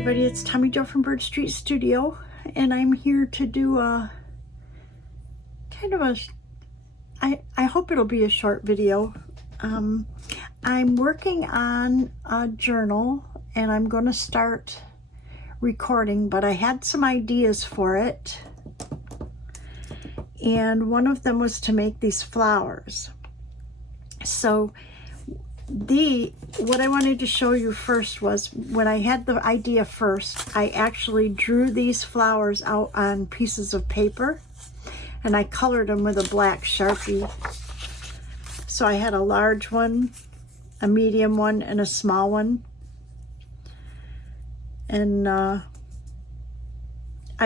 everybody, it's Tommy Jo from Bird Street Studio, and I'm here to do a kind of a, I hope it'll be a short video. I'm working on a journal and I'm going to start recording, but I had some ideas for it, and one of them was to make these flowers. So what I wanted to show you first was, when I had the idea first, I actually drew these flowers out on pieces of paper and I colored them with a black Sharpie. So I had a large one, a medium one, and a small one. And I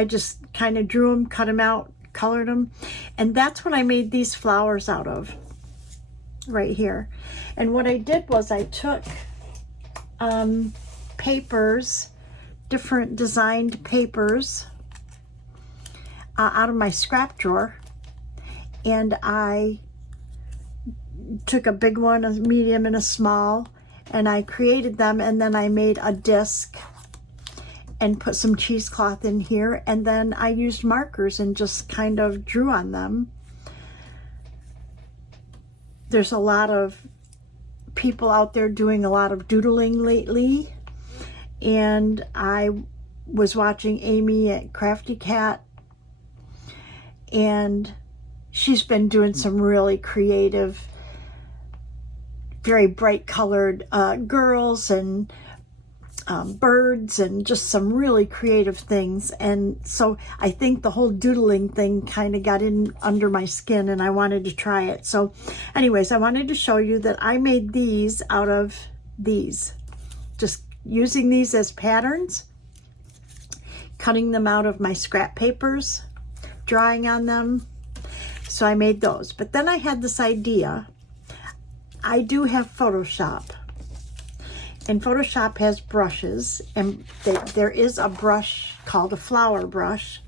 just kind of drew them, cut them out, colored them. And that's what I made these flowers out of, right here. And what I did was I took papers, different designed papers out of my scrap drawer, and I took a big one, a medium, and a small, and I created them, and then I made a disc and put some cheesecloth in here, and then I used markers and just kind of drew on them. There's a lot of people out there doing a lot of doodling lately, and I was watching Amy at Crafty Cat, and she's been doing some really creative, very bright colored girls and birds and just some really creative things. And so I think the whole doodling thing kind of got in under my skin, and I wanted to try it. So anyways, I wanted to show you that I made these out of these, just using these as patterns, cutting them out of my scrap papers, drawing on them. So I made those. But then I had this idea. I do have Photoshop, and Photoshop has brushes, and there is a brush called a flower brush.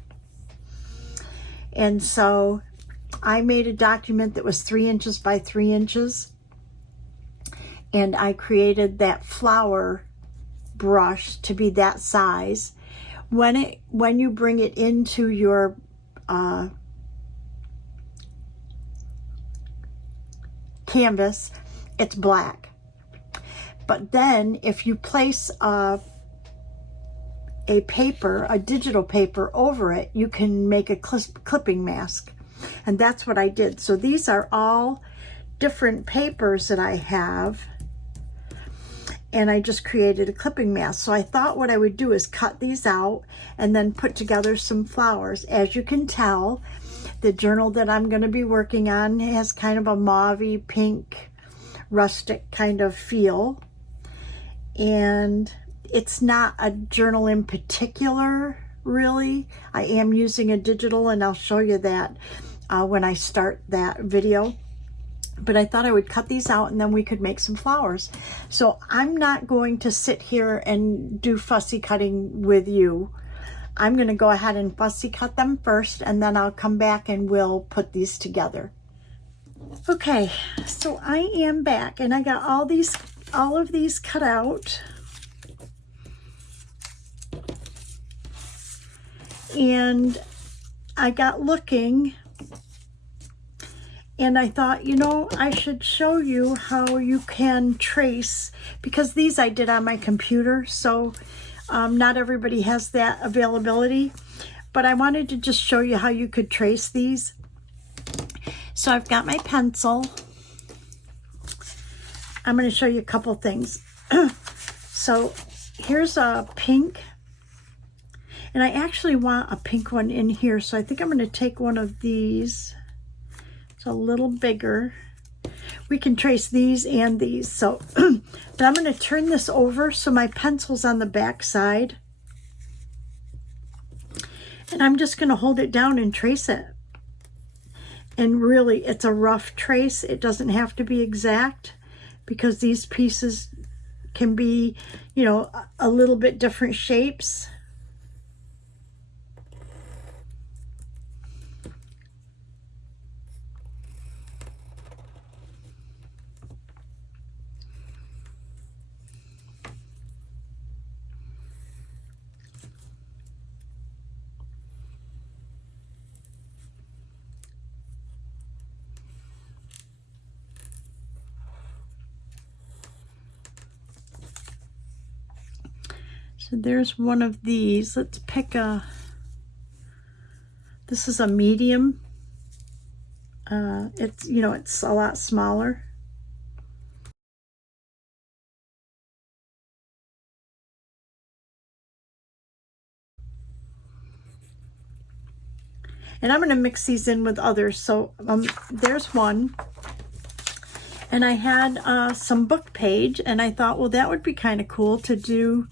And so I made a document that was 3 inches by 3 inches, and I created that flower brush to be that size. When you bring it into your canvas, it's black. But then if you place a paper, a digital paper over it, you can make a clipping mask. And that's what I did. So these are all different papers that I have, and I just created a clipping mask. So I thought what I would do is cut these out and then put together some flowers. As you can tell, the journal that I'm going to be working on has kind of a mauve-y pink, rustic kind of feel. And it's not a journal in particular, really. I am using a digital, and I'll show you that when I start that video. But I thought I would cut these out and then we could make some flowers. So I'm not going to sit here and do fussy cutting with you. I'm going to go ahead and fussy cut them first, and then I'll come back and we'll put these together. Okay, so I am back, and I got all of these cut out. And I got looking, and I thought, you know, I should show you how you can trace, because these I did on my computer, so not everybody has that availability. But I wanted to just show you how you could trace these. So I've got my pencil. I'm going to show you a couple things. So here's a pink, and I actually want a pink one in here, so I think I'm going to take one of these. It's a little bigger. We can trace these and these. So but I'm going to turn this over so my pencil's on the back side, and I'm just going to hold it down and trace it. And really, it's a rough trace. It doesn't have to be exact, because these pieces can be, you know, a little bit different shapes. So there's one of these. Let's pick this is a medium. It's, you know, it's a lot smaller. And I'm going to mix these in with others. So there's one. And I had some book page, and I thought, well, that would be kind of cool to do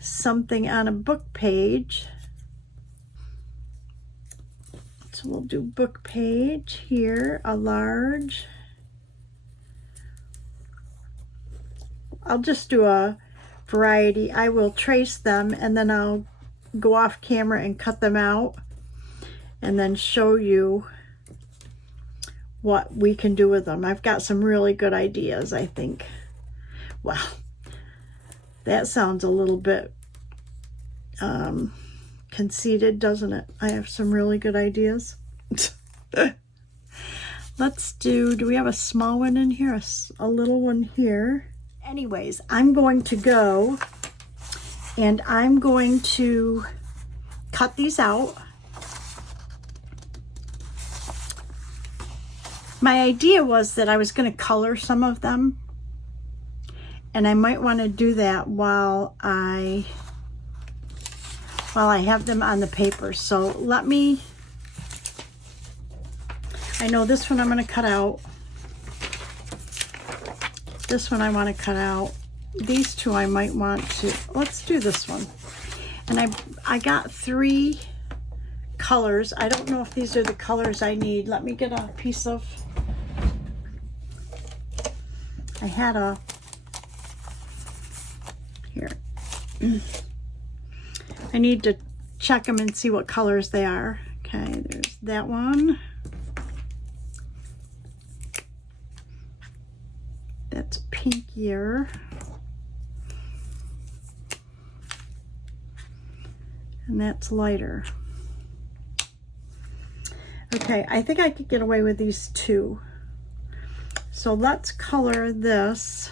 something on a book page. So we'll do book page here, a large. I'll just do a variety. I will trace them, and then I'll go off camera and cut them out, and then show you what we can do with them. I've got some really good ideas, I think. Well, that sounds a little bit conceited, doesn't it? I have some really good ideas. Let's do we have a small one in here? A little one here. Anyways, I'm going to go and I'm going to cut these out. My idea was that I was going to color some of them, and I might want to do that while I have them on the paper. So I know this one I'm going to cut out. This one I want to cut out. These two I might want to, let's do this one. And I got 3 colors. I don't know if these are the colors I need. Let me get a piece of, I had here. I need to check them and see what colors they are. Okay, there's that one. That's pinkier. And that's lighter. Okay, I think I could get away with these 2. So let's color this.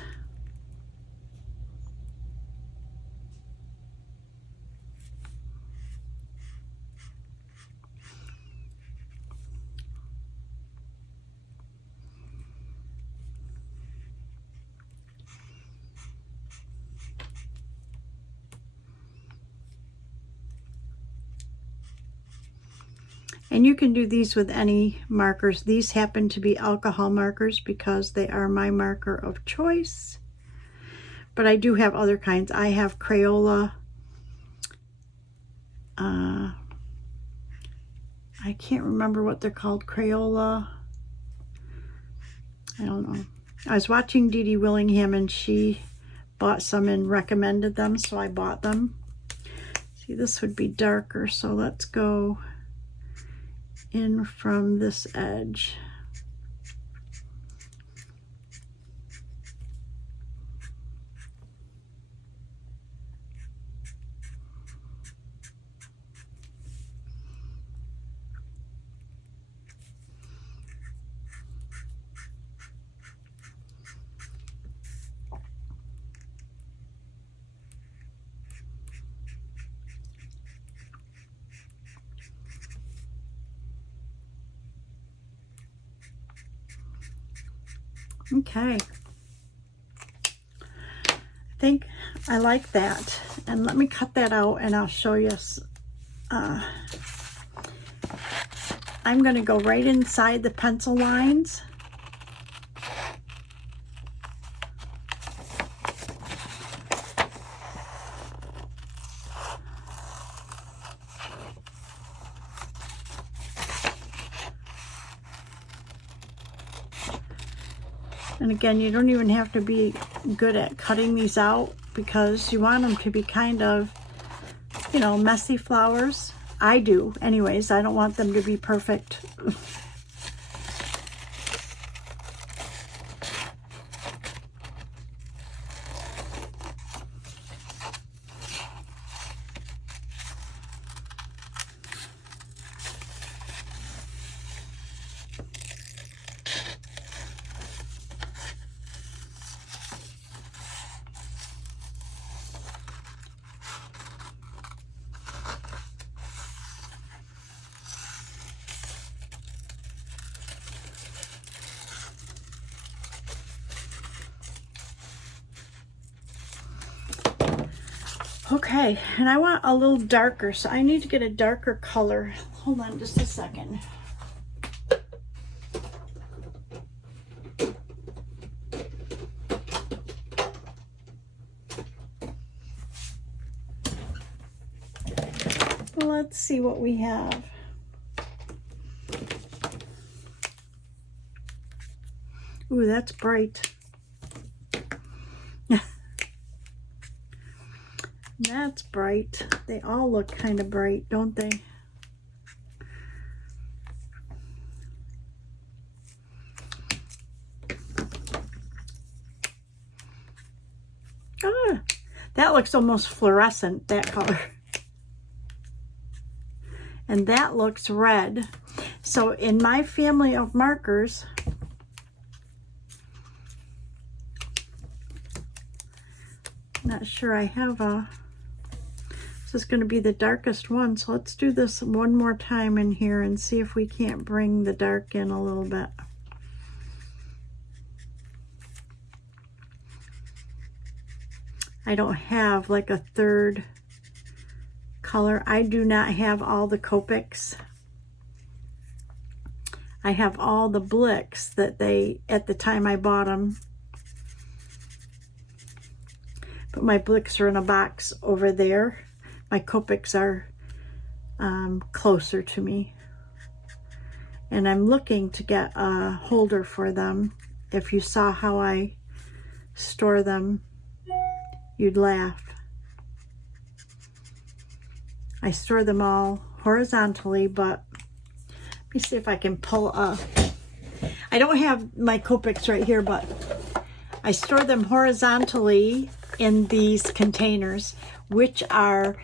And you can do these with any markers. These happen to be alcohol markers because they are my marker of choice. But I do have other kinds. I have Crayola. I can't remember what they're called. Crayola. I don't know. I was watching Dee Dee Willingham and she bought some and recommended them, so I bought them. See, this would be darker, so let's go in from this edge. Okay, I think I like that, and let me cut that out and I'll show you. I'm going to go right inside the pencil lines. And again, you don't even have to be good at cutting these out because you want them to be kind of, you know, messy flowers. I do. Anyways, I don't want them to be perfect. Okay, and I want a little darker, so I need to get a darker color. Hold on just a second. Let's see what we have. Ooh, that's bright. That's bright. They all look kind of bright, don't they? Ah, that looks almost fluorescent, that color. And that looks red. So in my family of markers, not sure I have a, this is going to be the darkest one. So let's do this one more time in here and see if we can't bring the dark in a little bit. I don't have like a third color. I do not have all the Copics. I have all the Blicks that they, at the time I bought them. But my Blicks are in a box over there. My Copics are closer to me. And I'm looking to get a holder for them. If you saw how I store them, you'd laugh. I store them all horizontally, but let me see if I can pull up. I don't have my Copics right here, but I store them horizontally in these containers, which are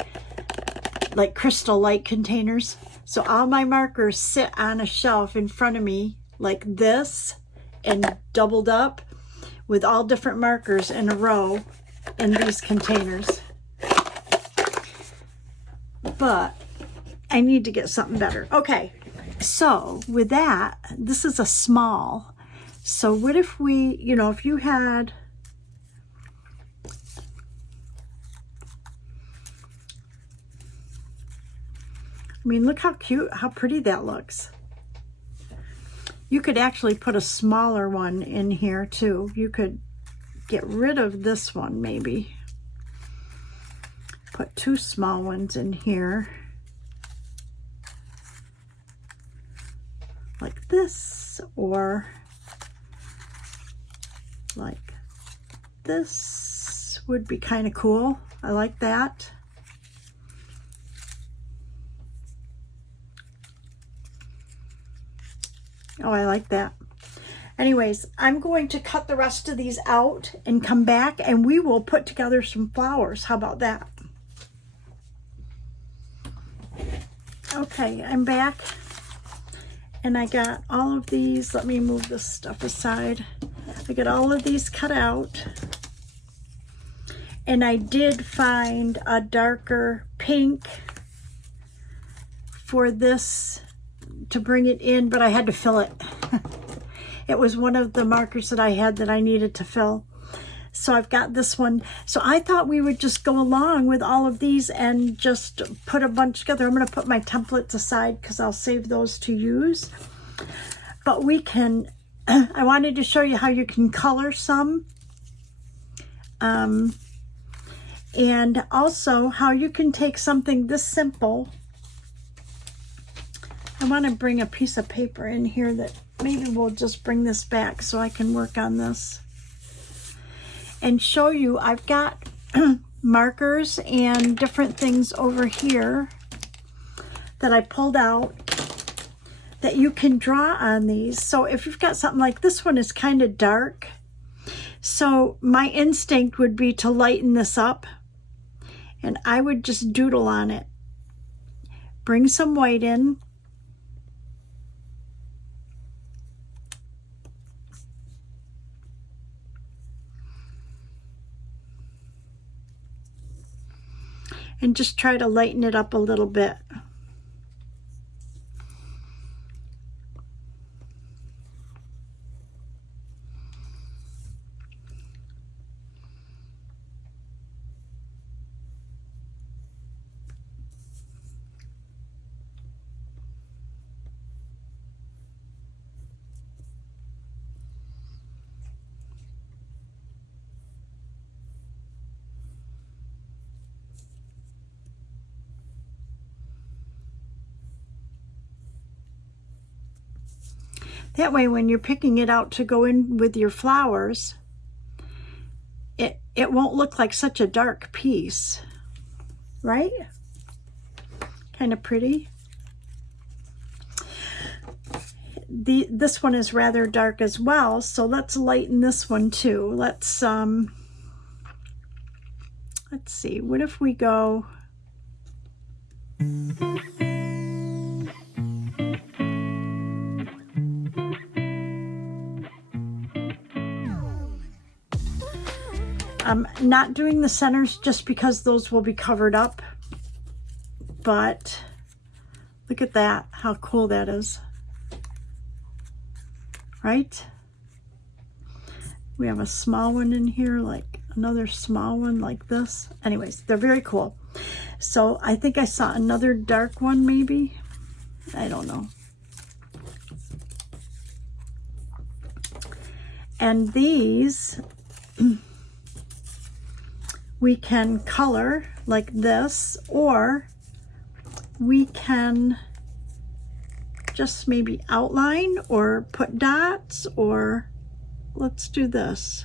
like crystal light containers. So all my markers sit on a shelf in front of me like this and doubled up with all different markers in a row in these containers. But I need to get something better. Okay, so with that, this is a small. So what if we, you know, if you had, I mean, look how cute, how pretty that looks. You could actually put a smaller one in here too. You could get rid of this one maybe. Put two small ones in here. Like this, or like this would be kind of cool. I like that. Oh, I like that. Anyways, I'm going to cut the rest of these out and come back and we will put together some flowers. How about that? Okay, I'm back and I got all of these. Let me move this stuff aside. I got all of these cut out and I did find a darker pink for this to bring it in, but I had to fill it. It was one of the markers that I had that I needed to fill. So I've got this one. So I thought we would just go along with all of these and just put a bunch together. I'm going to put my templates aside because I'll save those to use. But we can, I wanted to show you how you can color some. And also how you can take something this simple. I want to bring a piece of paper in here that maybe we'll just bring this back so I can work on this. And show you, I've got markers and different things over here that I pulled out that you can draw on these. So if you've got something like this one is kind of dark, so my instinct would be to lighten this up and I would just doodle on it. Bring some white in. And just try to lighten it up a little bit. That way when you're picking it out to go in with your flowers, it won't look like such a dark piece, right? Kind of pretty. This one is rather dark as well, so let's lighten this one too. Let's see, what if we go... I'm not doing the centers just because those will be covered up, but look at that, how cool that is, right? We have a small one in here, like another small one like this. Anyways, they're very cool. So I think I saw another dark one maybe. I don't know. And these we can color like this, or we can just maybe outline or put dots, or let's do this.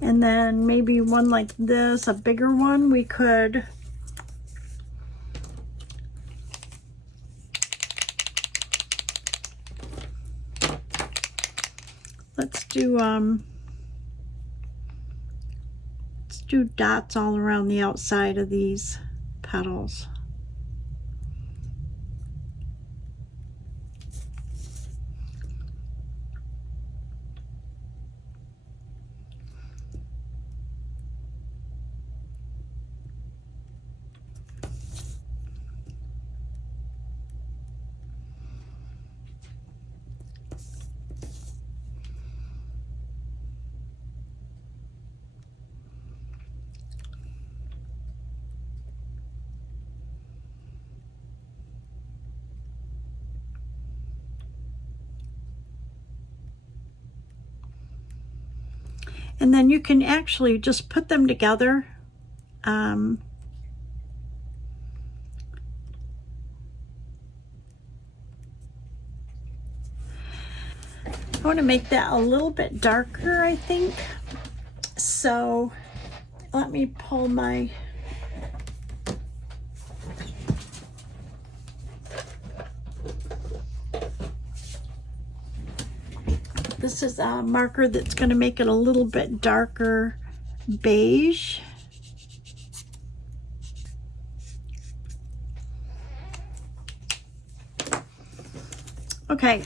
And then maybe one like this, a bigger one, we could let's do dots all around the outside of these petals. And then you can actually just put them together. I want to make that a little bit darker, I think. So let me pull my... This is a marker that's going to make it a little bit darker beige. Okay,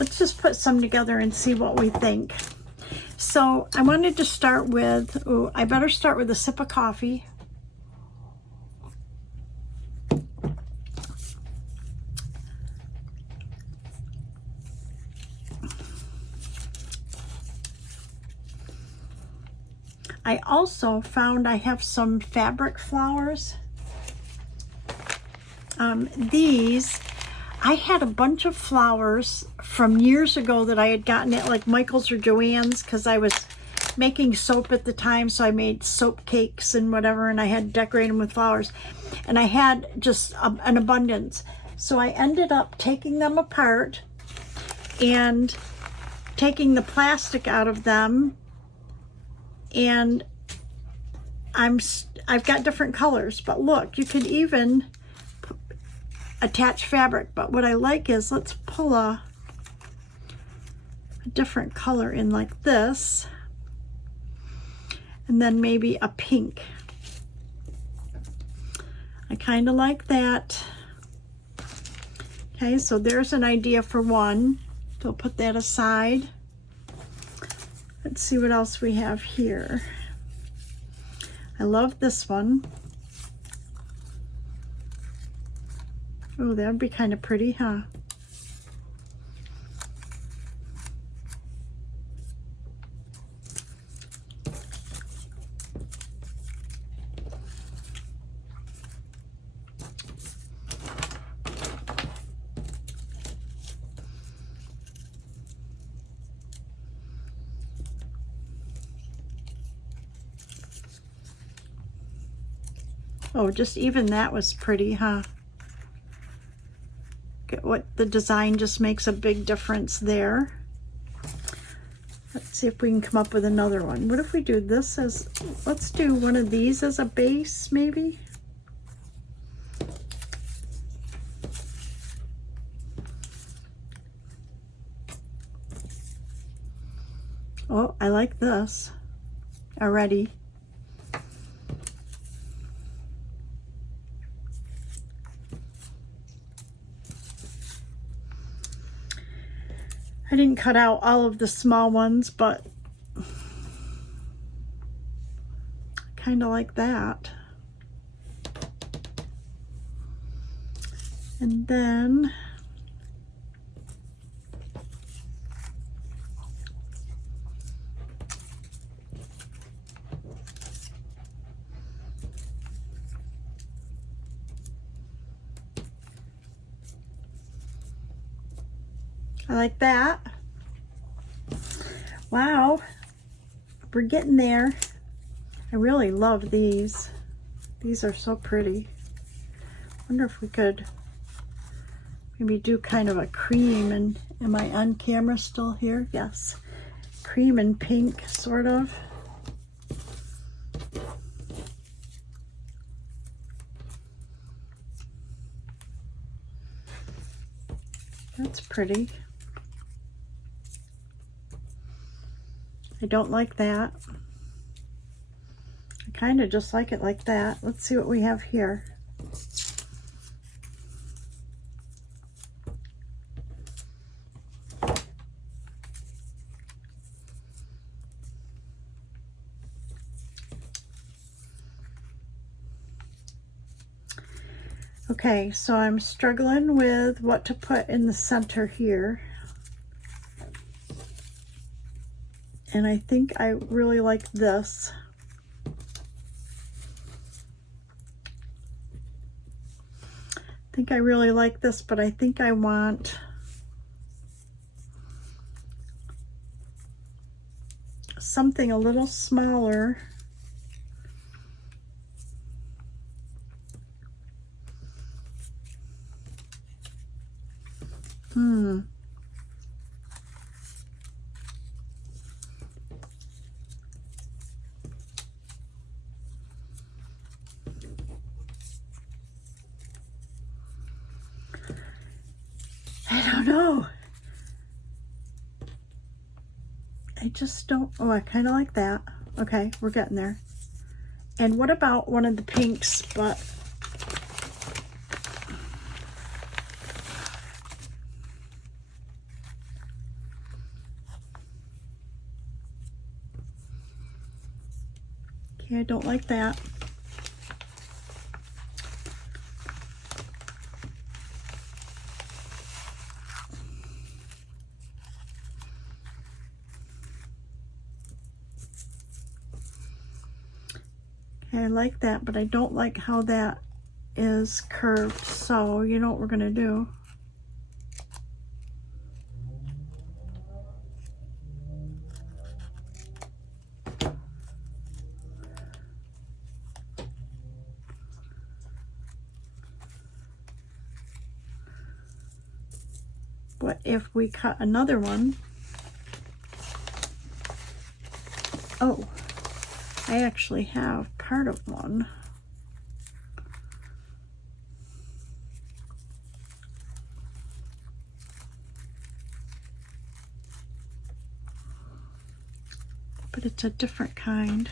let's just put some together and see what we think. So I wanted to start with, I better start with a sip of coffee. I also found I have some fabric flowers. These, I had a bunch of flowers from years ago that I had gotten at like Michael's or Joann's, because I was making soap at the time, so I made soap cakes and whatever, and I had to decorate them with flowers. And I had just an abundance. So I ended up taking them apart and taking the plastic out of them, and I've got different colors. But look, you could even attach fabric. But what I like is, let's pull a different color in like this, and then maybe a pink. I kind of like that. Okay, so there's an idea for one. So put that aside. Let's see what else we have here. I love this one. Oh, that would be kind of pretty, huh? Oh, just even that was pretty, huh? Get what the design just makes a big difference there. Let's see if we can come up with another one. What if we do this as, let's do one of these as a base, maybe? Oh, I like this already. I didn't cut out all of the small ones, but kind of like that. And then I like that. Wow, we're getting there. I really love these. These are so pretty. Wonder if we could maybe do kind of a cream, and am I on camera still here? Yes. Cream and pink, sort of. That's pretty. I don't like that. I kind of just like it like that. Let's see what we have here. Okay, so I'm struggling with what to put in the center here. And I think I really like this. I think I really like this, but I think I want something a little smaller. I don't know. I just don't, oh, I kind of like that. Okay, we're getting there. And what about one of the pinks, but okay, I don't like that. I like that, but I don't like how that is curved. So you know what we're gonna do? What if we cut another one? Oh, I actually have part of one. But it's a different kind.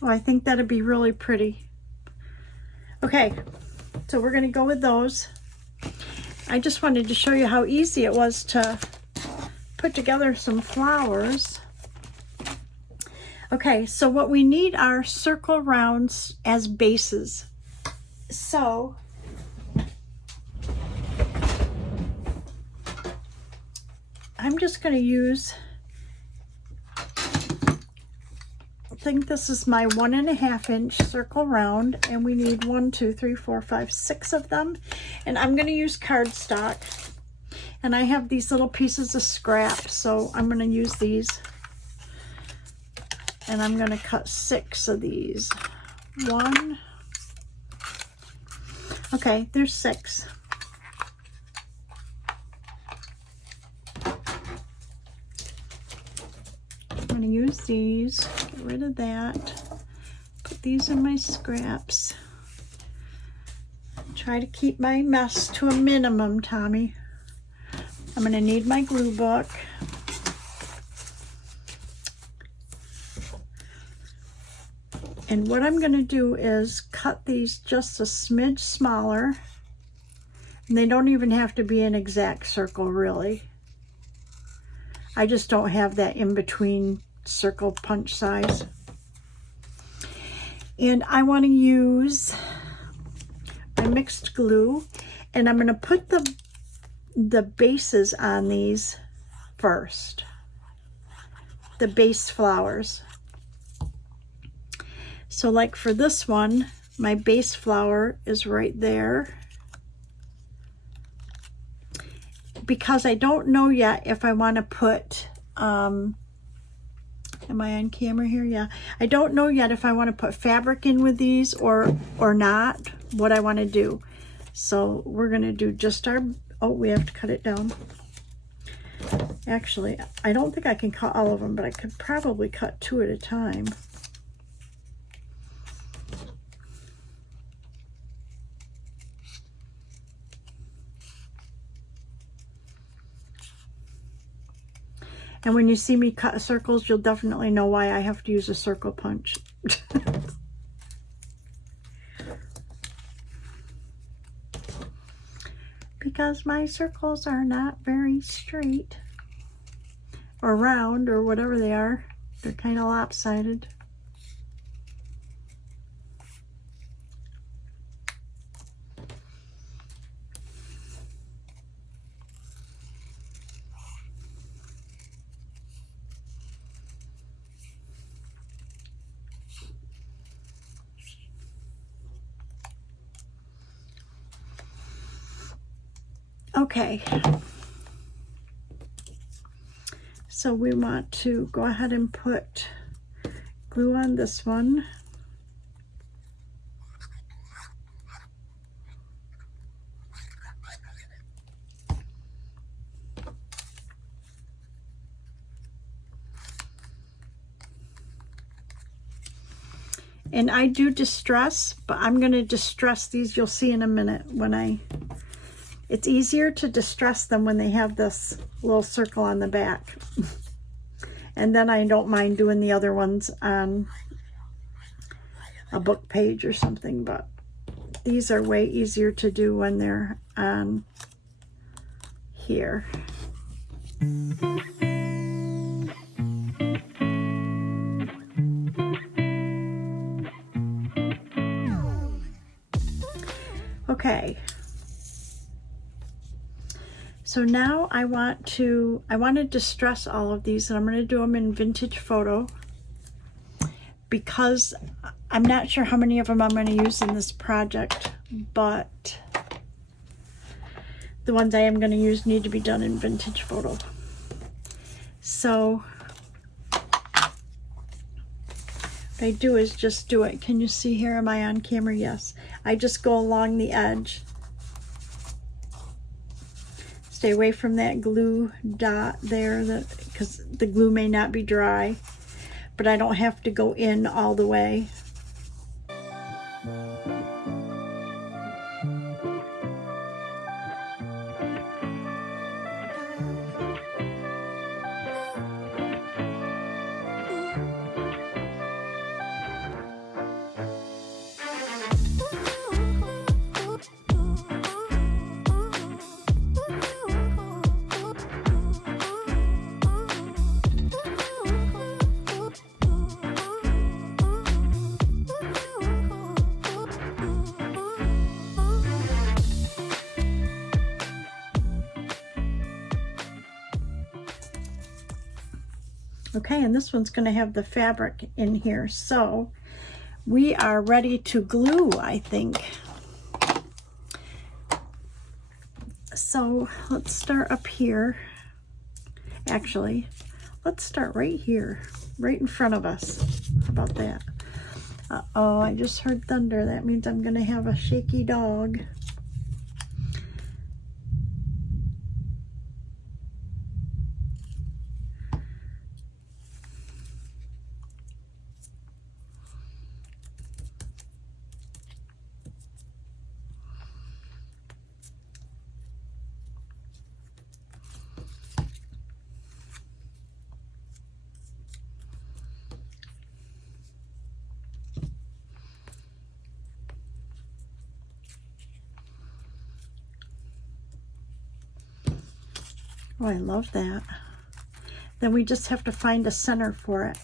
Oh, I think that'd be really pretty. Okay, so we're gonna go with those. I just wanted to show you how easy it was to put together some flowers. Okay, so what we need are circle rounds as bases. So I'm just going to use, I think this is my 1.5 inch circle round, and we need 1, 2, 3, 4, 5, 6 of them. And I'm going to use cardstock. And I have these little pieces of scrap, so I'm going to use these. And I'm going to cut 6 of these. 1. Okay, there's 6. I'm going to use these, get rid of that, put these in my scraps. Try to keep my mess to a minimum, Tommy. I'm going to need my glue book. And what I'm going to do is cut these just a smidge smaller. And they don't even have to be an exact circle, really. I just don't have that in-between circle punch size. And I want to use my mixed glue. And I'm going to put the bases on these first. The base flowers. So like for this one, my base flower is right there. Because I don't know yet if I want to put, am I on camera here? Yeah. I don't know yet if I want to put fabric in with these or not, what I want to do. So we're going to do just our, oh, we have to cut it down. Actually, I don't think I can cut all of them, but I could probably cut 2 at a time. And when you see me cut circles, you'll definitely know why I have to use a circle punch. Because my circles are not very straight or round or whatever they are. They're kind of lopsided. Okay, so we want to go ahead and put glue on this one. And I do distress, but I'm going to distress these. You'll see in a minute when it's easier to distress them when they have this little circle on the back. And then I don't mind doing the other ones on a book page or something, but these are way easier to do when they're on here. Okay. So now I want to distress all of these, and I'm going to do them in Vintage Photo because I'm not sure how many of them I'm going to use in this project, but the ones I am going to use need to be done in Vintage Photo. So what I do is just do it. Can you see here? Am I on camera? Yes. I just go along the edge. Stay away from that glue dot there, because the glue may not be dry, but I don't have to go in all the way. Okay, and this one's going to have the fabric in here. So we are ready to glue, I think. So let's start up here. Actually, let's start right here, right in front of us. How about that? Uh-oh, I just heard thunder. That means I'm going to have a shaky dog. Oh, I love that. Then we just have to find a center for it.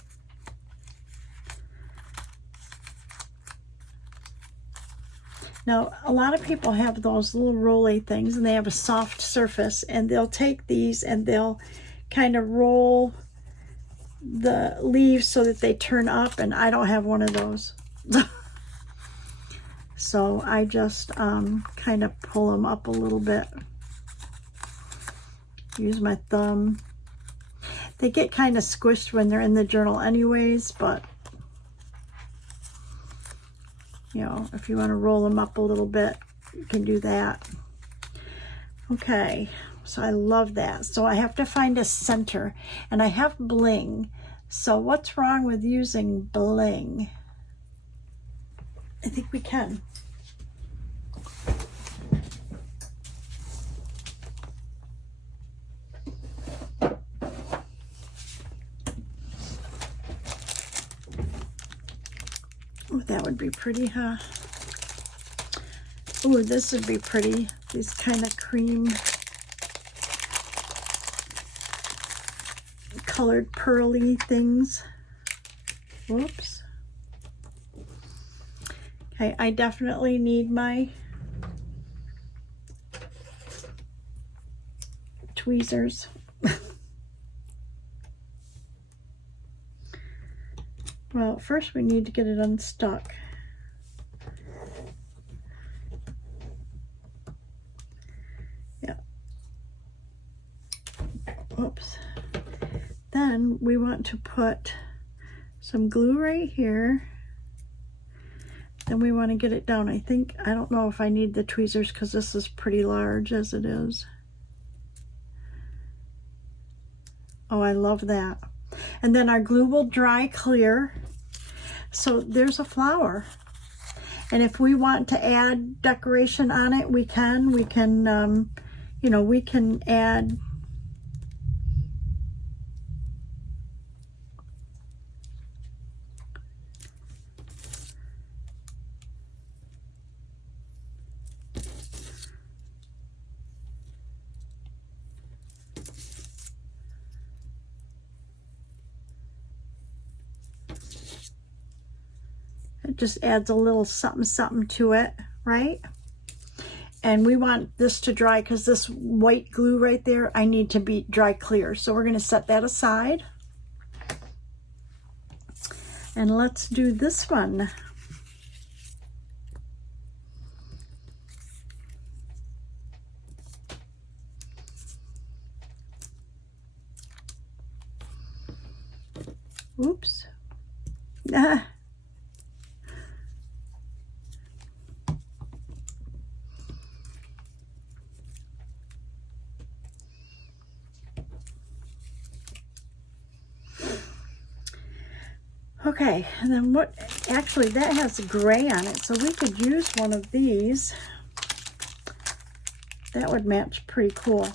Now, a lot of people have those little roly things and they have a soft surface, and they'll take these and they'll kind of roll the leaves so that they turn up, and I don't have one of those. So I just kind of pull them up a little bit. Use my thumb. They get kind of squished when they're in the journal anyways, but you know, if you want to roll them up a little bit, you can do that. Okay, so I love that. So I have to find a center, and I have bling. So what's wrong with using bling? I think we can. Oh, that would be pretty, huh? Oh, this would be pretty. These kind of cream colored pearly things. Whoops. Okay, I definitely need my tweezers. Well, first we need to get it unstuck. Yeah. Oops. Then we want to put some glue right here. Then we want to get it down. I don't know if I need the tweezers because this is pretty large as it is. Oh, I love that. And then our glue will dry clear. So there's a flower. And if we want to add decoration on it, we can. You know, we can add it just adds a little something something to it, right? And we want this to dry because this white glue right there, I need to be dry clear. So we're going to set that aside. And let's do this one. Oops. Ah. Okay, and then what, actually that has gray on it, so we could use one of these. That would match pretty cool.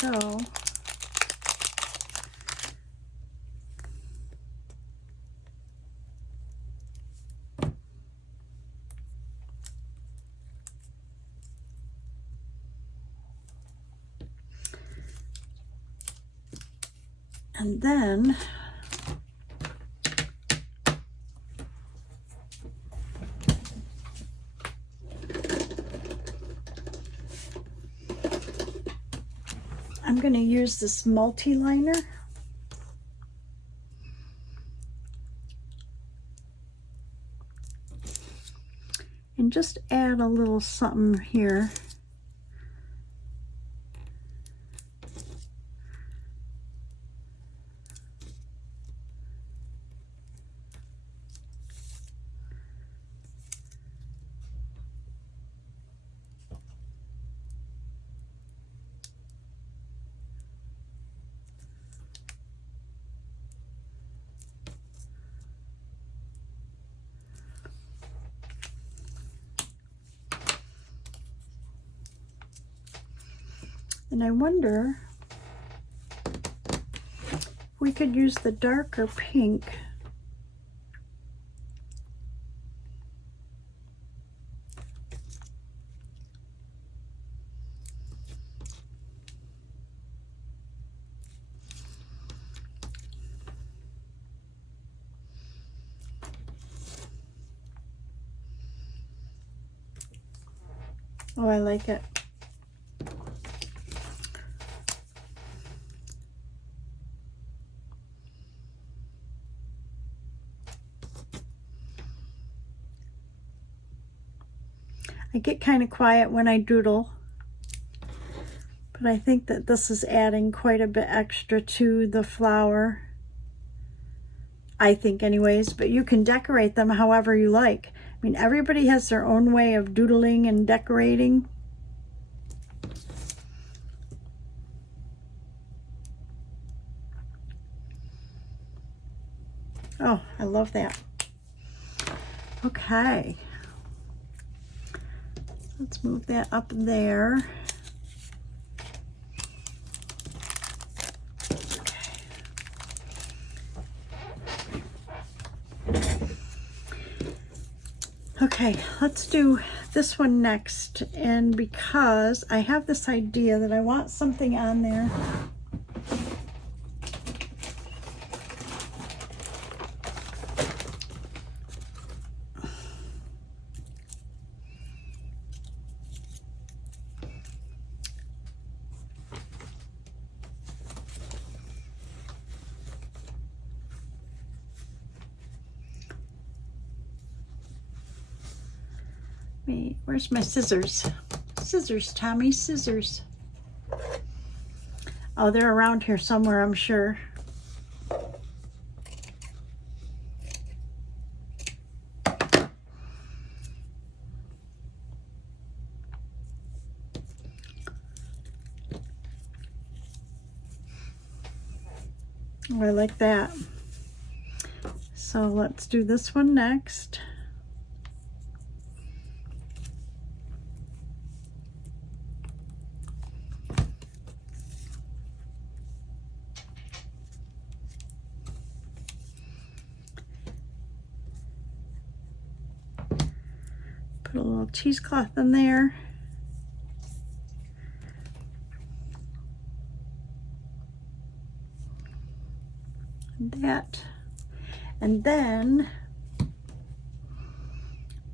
So, and then I'm going to use this multi-liner. And just add a little something here. And I wonder if we could use the darker pink. Oh, I like it. I get kind of quiet when I doodle, but I think that this is adding quite a bit extra to the flower. I think anyways, but you can decorate them however you like. I mean, everybody has their own way of doodling and decorating. Oh, I love that. Okay. Let's move that up there. Okay, let's do this one next. And because I have this idea that I want something on there. Where's my scissors? Scissors, Tommy, scissors. Oh, they're around here somewhere, I'm sure. Oh, I like that. So let's do this one next. Put a little cheesecloth in there. That. And then,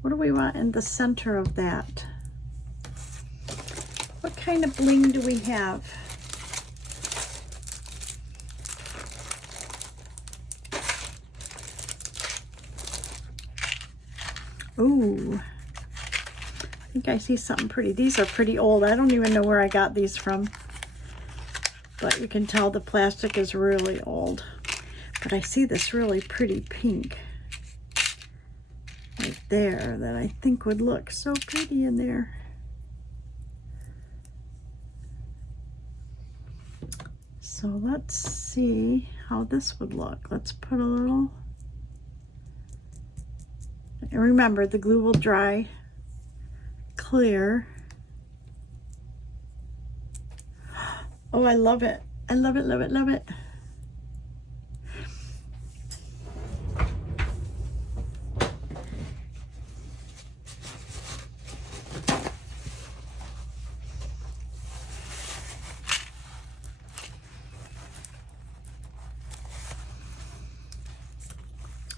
what do we want in the center of that? What kind of bling do we have? Ooh, I think I see something pretty. These are pretty old. I don't even know where I got these from, but you can tell the plastic is really old. But I see this really pretty pink right there that I think would look so pretty in there. So let's see how this would look. Let's put a little, and remember the glue will dry clear. Oh, I love it. I love it, love it, love it.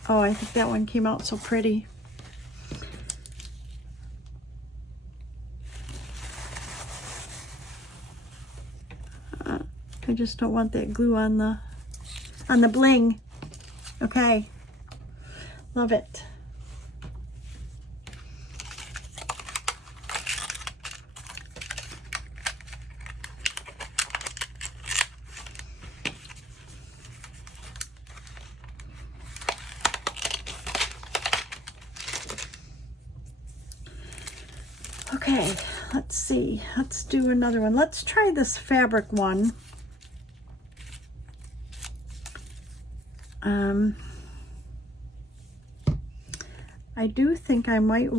Oh, I think that one came out so pretty. I just don't want that glue on the bling. Okay, love it. Okay, let's see. Let's do another one. Let's try this fabric one. I do think I might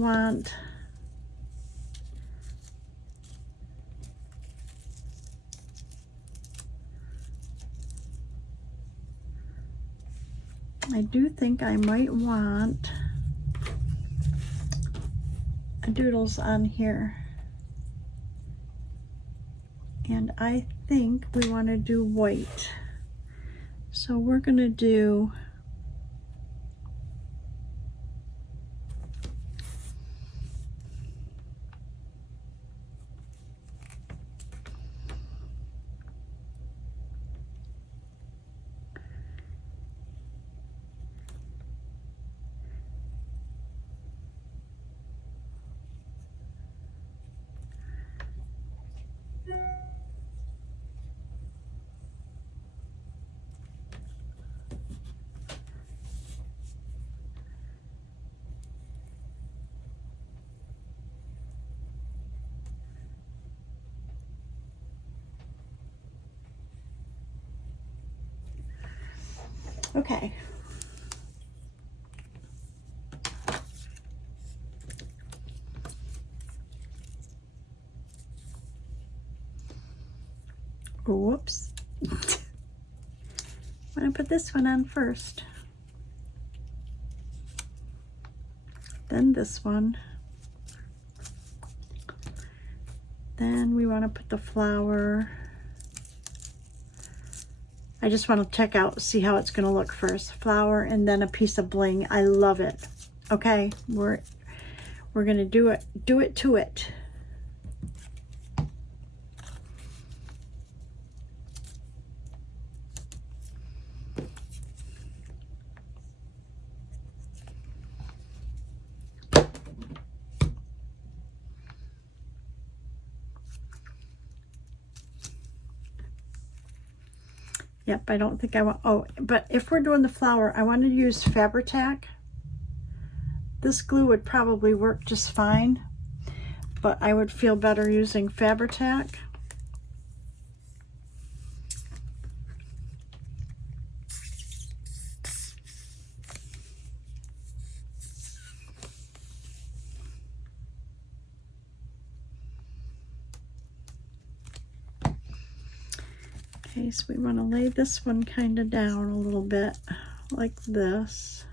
want doodles on here, and I think we want to do white, so we're going to do okay. Whoops. I'm going to put this one on first. Then this one. Then we want to put the flower. I just want to check out, see how it's going to look first. Flower and then a piece of bling. I love it. Okay, we're going to do it to it. Yep, I don't think I want, oh, but if we're doing the flower, I want to use Fabri-Tac. This glue would probably work just fine, but I would feel better using Fabri-Tac. Okay, so we want to lay this one kind of down a little bit like this.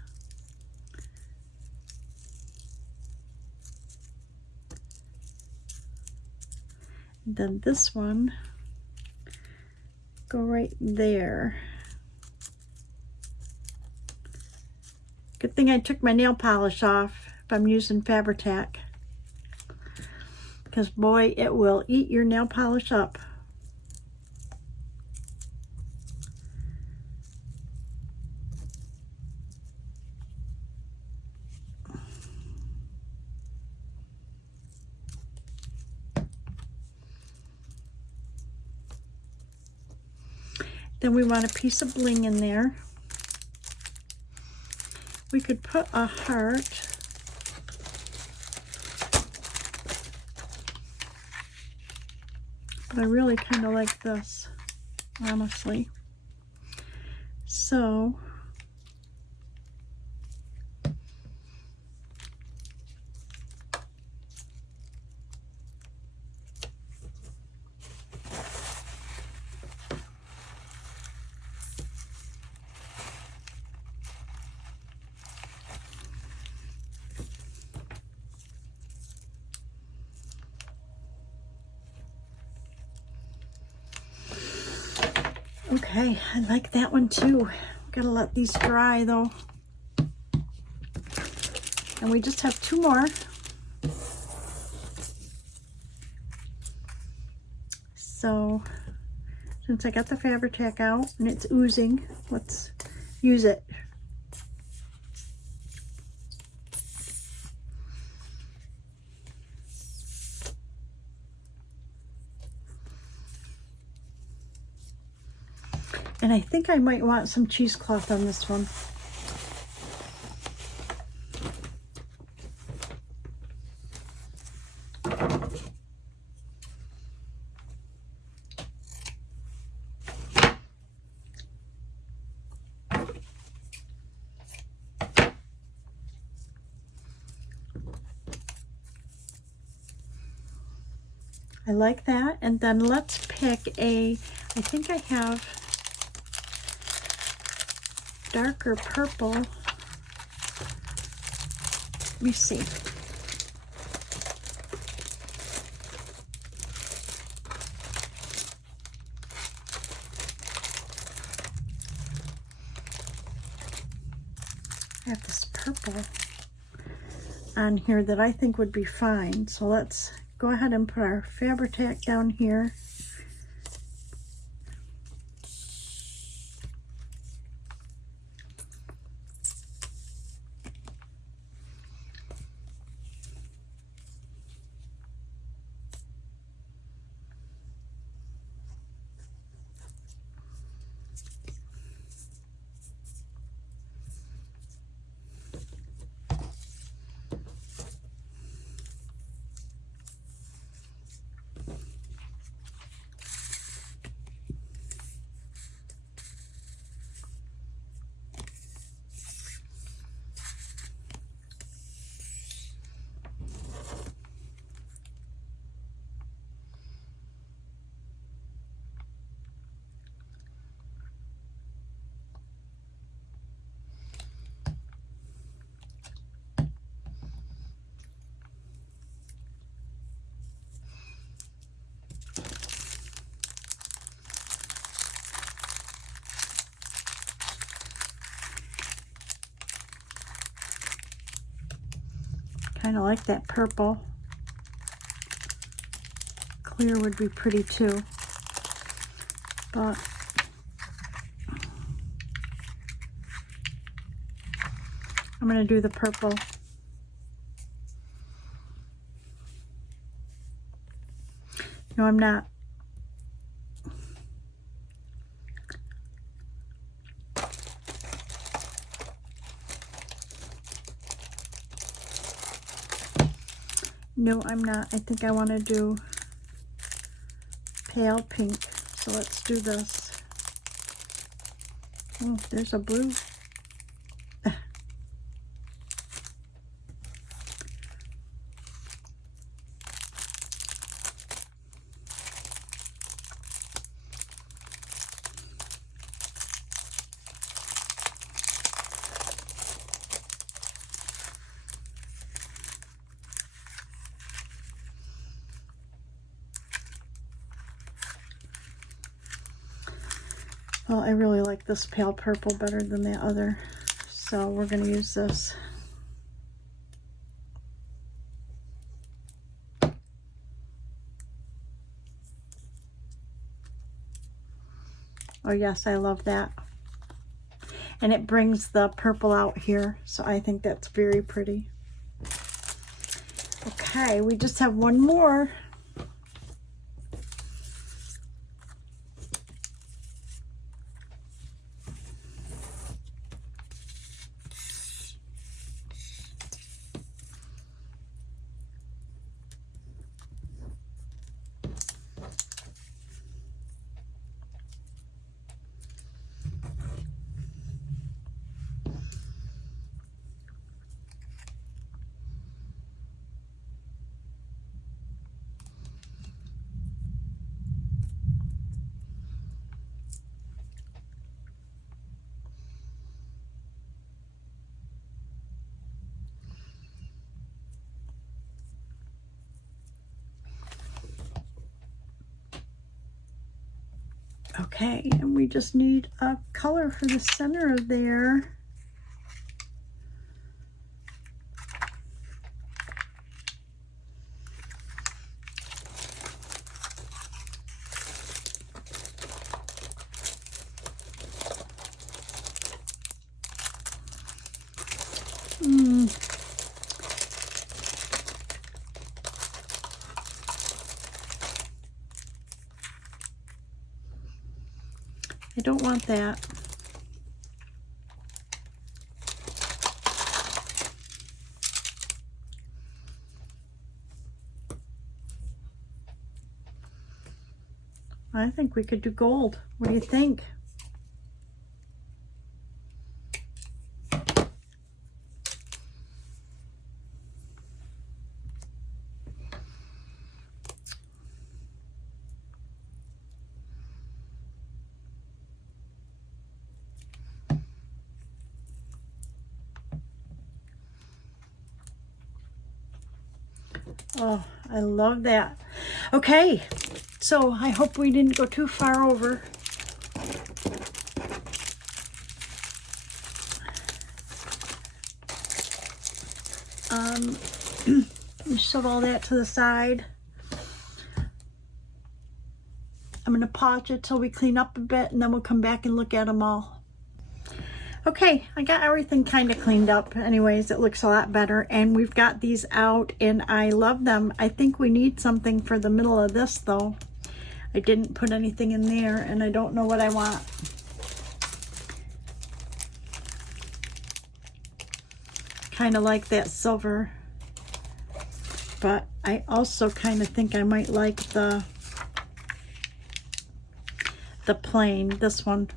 And then this one, go right there. Good thing I took my nail polish off if I'm using Fabri-Tac, because boy, it will eat your nail polish up. Then we want a piece of bling in there. We could put a heart. But I really kind of like this, honestly. So okay, I like that one too. Gotta let these dry though. And we just have two more. So since I got the Fabri-Tac out and it's oozing, let's use it. And I think I might want some cheesecloth on this one. I like that. And then let's pick I think I have darker purple. Let me see. I have this purple on here that I think would be fine. So let's go ahead and put our Fabri-Tac down here. Kind of like that purple. Clear would be pretty too. But I'm going to do the purple. No, I'm not. No, I'm not. I think I want to do pale pink. So let's do this. Oh, there's a blue. Well, I really like this pale purple better than the other, so we're going to use this. Oh yes, I love that. And it brings the purple out here, so I think that's very pretty. Okay, we just have one more. Okay, and we just need a color for the center of there. I don't want that. I think we could do gold. What do you think? Oh, I love that. Okay, so I hope we didn't go too far over. Shove all that to the side. I'm going to pause it till we clean up a bit, and then we'll come back and look at them all. Okay, I got everything kind of cleaned up. Anyways, it looks a lot better, and we've got these out, and I love them. I think we need something for the middle of this, though. I didn't put anything in there, and I don't know what I want. Kind of like that silver, but I also kind of think I might like the plain, this one.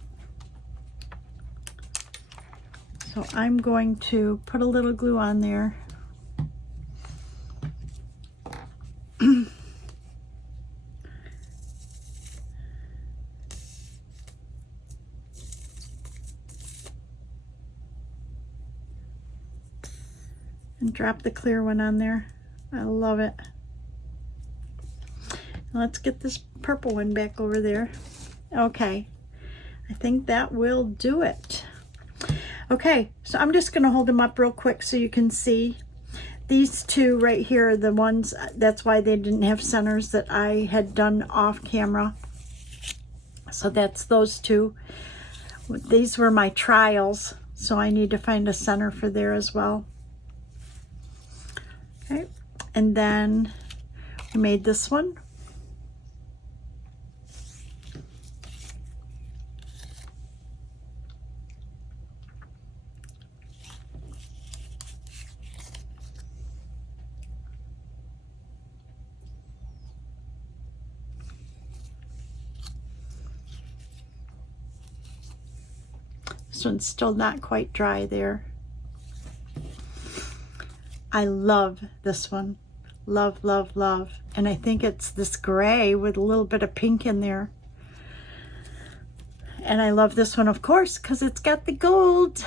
So I'm going to put a little glue on there. And drop the clear one on there. I love it. Let's get this purple one back over there. Okay, I think that will do it. Okay, so I'm just going to hold them up real quick so you can see. These two right here are the ones, that's why they didn't have centers, that I had done off camera. So that's those two. These were my trials, so I need to find a center for there as well. Okay, and then we made this one. This one's still not quite dry there. I love this one. Love, love, love. And I think it's this gray with a little bit of pink in there. And I love this one, of course, because it's got the gold.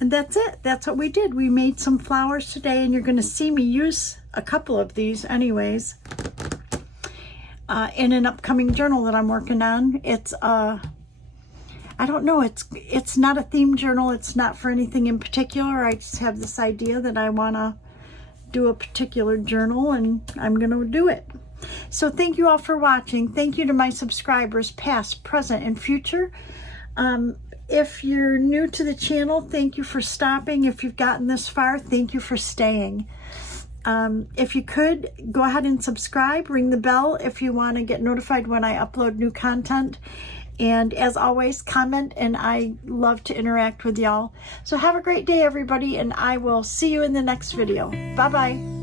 And that's it. That's what we did. We made some flowers today, and you're going to see me use a couple of these anyways in an upcoming journal that I'm working on. It's I don't know, it's not a theme journal. It's not for anything in particular. I just have this idea that I want to do a particular journal, and I'm going to do it. So thank you all for watching. Thank you to my subscribers, past, present, and future. If you're new to the channel, thank you for stopping. If you've gotten this far, thank you for staying. If you could, go ahead and subscribe, ring the bell if you want to get notified when I upload new content. And as always, comment, and I love to interact with y'all. So have a great day, everybody, and I will see you in the next video. Bye-bye.